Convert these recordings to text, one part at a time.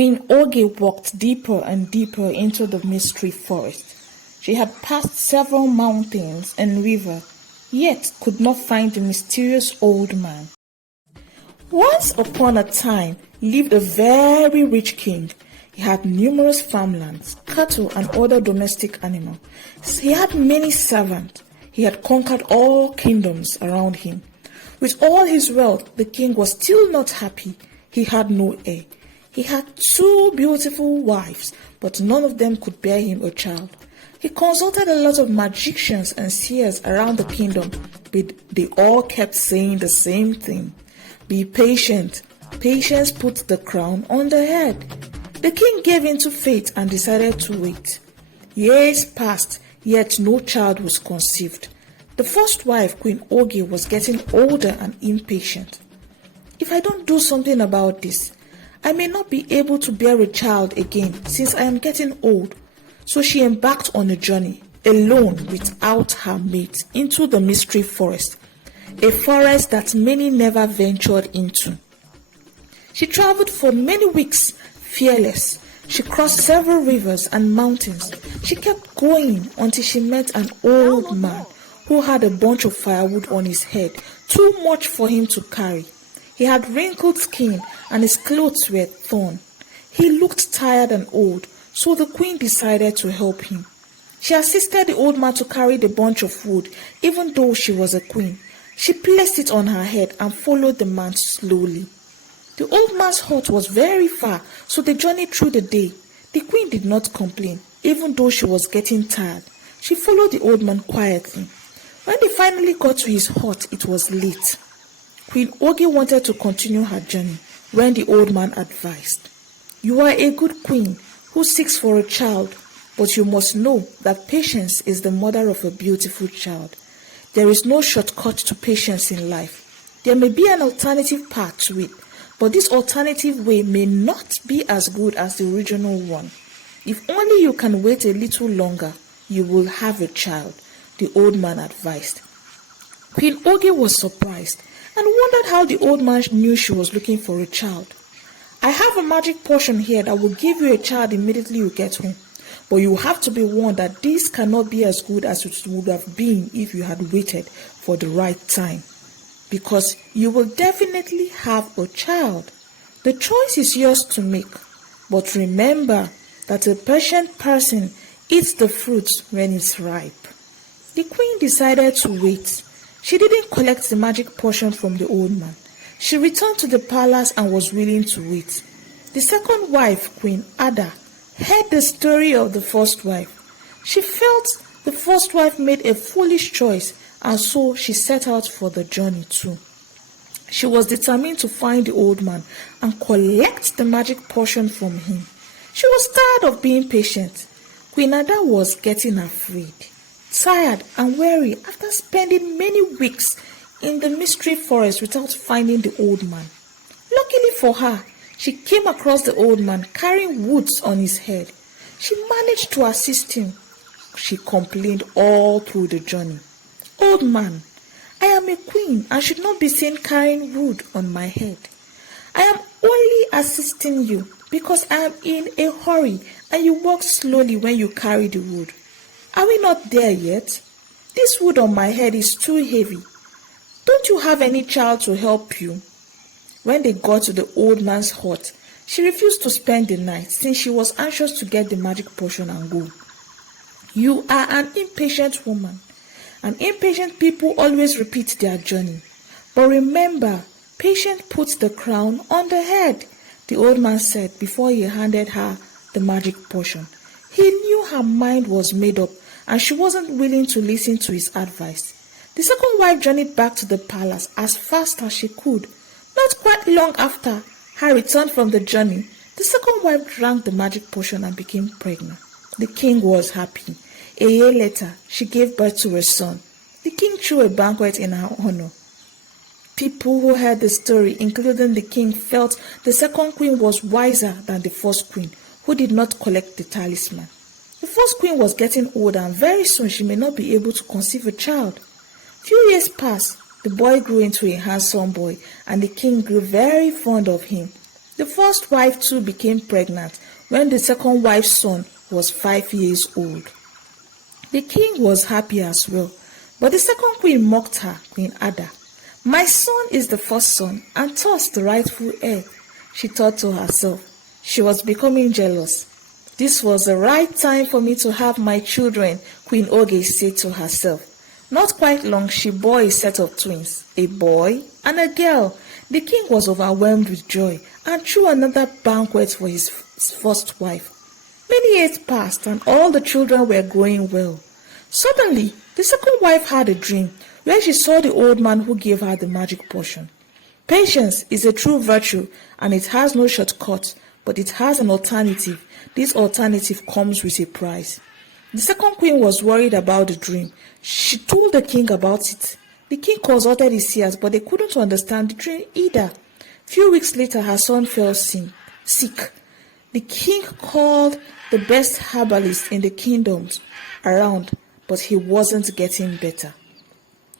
Queen Augie walked deeper and deeper into the mystery forest. She had passed several mountains and rivers, yet could not find the mysterious old man. Once upon a time lived a very rich king. He had numerous farmlands, cattle, and other domestic animals. He had many servants. He had conquered all kingdoms around him. With all his wealth, the king was still not happy. He had no heir. He had 2 beautiful wives, but none of them could bear him a child. He consulted a lot of magicians and seers around the kingdom, but they all kept saying the same thing. Be patient. Patience puts the crown on the head. The king gave in to fate and decided to wait. Years passed, yet no child was conceived. The first wife, Queen Augie, was getting older and impatient. If I don't do something about this, I may not be able to bear a child again since I am getting old. So she embarked on a journey, alone without her mate, into the mystery forest, a forest that many never ventured into. She traveled for many weeks, fearless. She crossed several rivers and mountains. She kept going until she met an old man who had a bunch of firewood on his head, too much for him to carry. He had wrinkled skin and his clothes were torn. He looked tired and old, so the queen decided to help him. She assisted the old man to carry the bunch of wood, even though she was a queen. She placed it on her head and followed the man slowly. The old man's hut was very far, so they journeyed through the day. The queen did not complain, even though she was getting tired. She followed the old man quietly. When they finally got to his hut, it was late. Queen Augie wanted to continue her journey when the old man advised, "You are a good queen who seeks for a child, but you must know that patience is the mother of a beautiful child. There is no shortcut to patience in life. There may be an alternative path to it, but this alternative way may not be as good as the original one. If only you can wait a little longer, you will have a child," the old man advised. Queen Augie was surprised and wondered how the old man knew she was looking for a child. "I have a magic potion here that will give you a child immediately you get home. But you have to be warned that this cannot be as good as it would have been if you had waited for the right time. Because you will definitely have a child. The choice is yours to make. But remember that a patient person eats the fruit when it's ripe." The queen decided to wait. She didn't collect the magic potion from the old man. She returned to the palace and was willing to wait. The second wife, Queen Ada, heard the story of the first wife. She felt the first wife made a foolish choice, and so she set out for the journey too. She was determined to find the old man and collect the magic potion from him. She was tired of being patient. Queen Ada was getting afraid, tired and weary after spending many weeks in the mystery forest without finding the old man. Luckily for her, she came across the old man carrying woods on his head. She managed to assist him. She complained all through the journey. "Old man, I am a queen and should not be seen carrying wood on my head. I am only assisting you because I am in a hurry and you walk slowly when you carry the wood. Are we not there yet? This wood on my head is too heavy. Don't you have any child to help you?" When they got to the old man's hut, she refused to spend the night since she was anxious to get the magic potion and go. "You are an impatient woman, and impatient people always repeat their journey. But remember, patience puts the crown on the head," the old man said before he handed her the magic potion. He knew her mind was made up and she wasn't willing to listen to his advice. The second wife journeyed back to the palace as fast as she could. Not quite long after her return from the journey, the second wife drank the magic potion and became pregnant. The king was happy. A year later, she gave birth to a son. The king threw a banquet in her honor. People who heard the story, including the king, felt the second queen was wiser than the first queen, who did not collect the talisman. The first queen was getting older and very soon she may not be able to conceive a child. Few years passed. The boy grew into a handsome boy and the king grew very fond of him. The first wife too became pregnant when the second wife's son was 5 years old. The king was happy as well, but the second queen mocked her, Queen Ada. My son is the first son and thus the rightful heir, she thought to herself. She was becoming jealous. This was the right time for me to have my children, Queen Augie said to herself. Not quite long, she bore a set of twins, a boy and a girl. The king was overwhelmed with joy and threw another banquet for his first wife. Many years passed and all the children were growing well. Suddenly, the second wife had a dream where she saw the old man who gave her the magic potion. Patience is a true virtue and it has no shortcut, but it has an alternative. This alternative comes with a price. The second queen was worried about the dream. She told the king about it. The king consulted his seers, but they couldn't understand the dream either. Few weeks later, her son fell sick. The king called the best herbalist in the kingdoms around, but he wasn't getting better.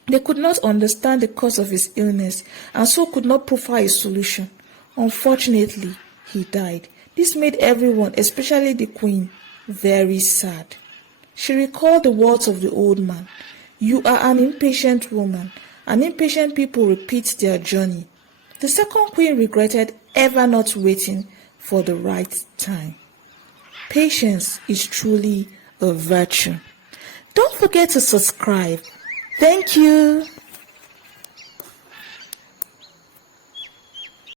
They could not understand the cause of his illness and so could not provide a solution. Unfortunately, he died. This made everyone, especially the queen, very sad. She recalled the words of the old man. You are an impatient woman, and impatient people repeat their journey. The second queen regretted ever not waiting for the right time. Patience is truly a virtue. Don't forget to subscribe. Thank you.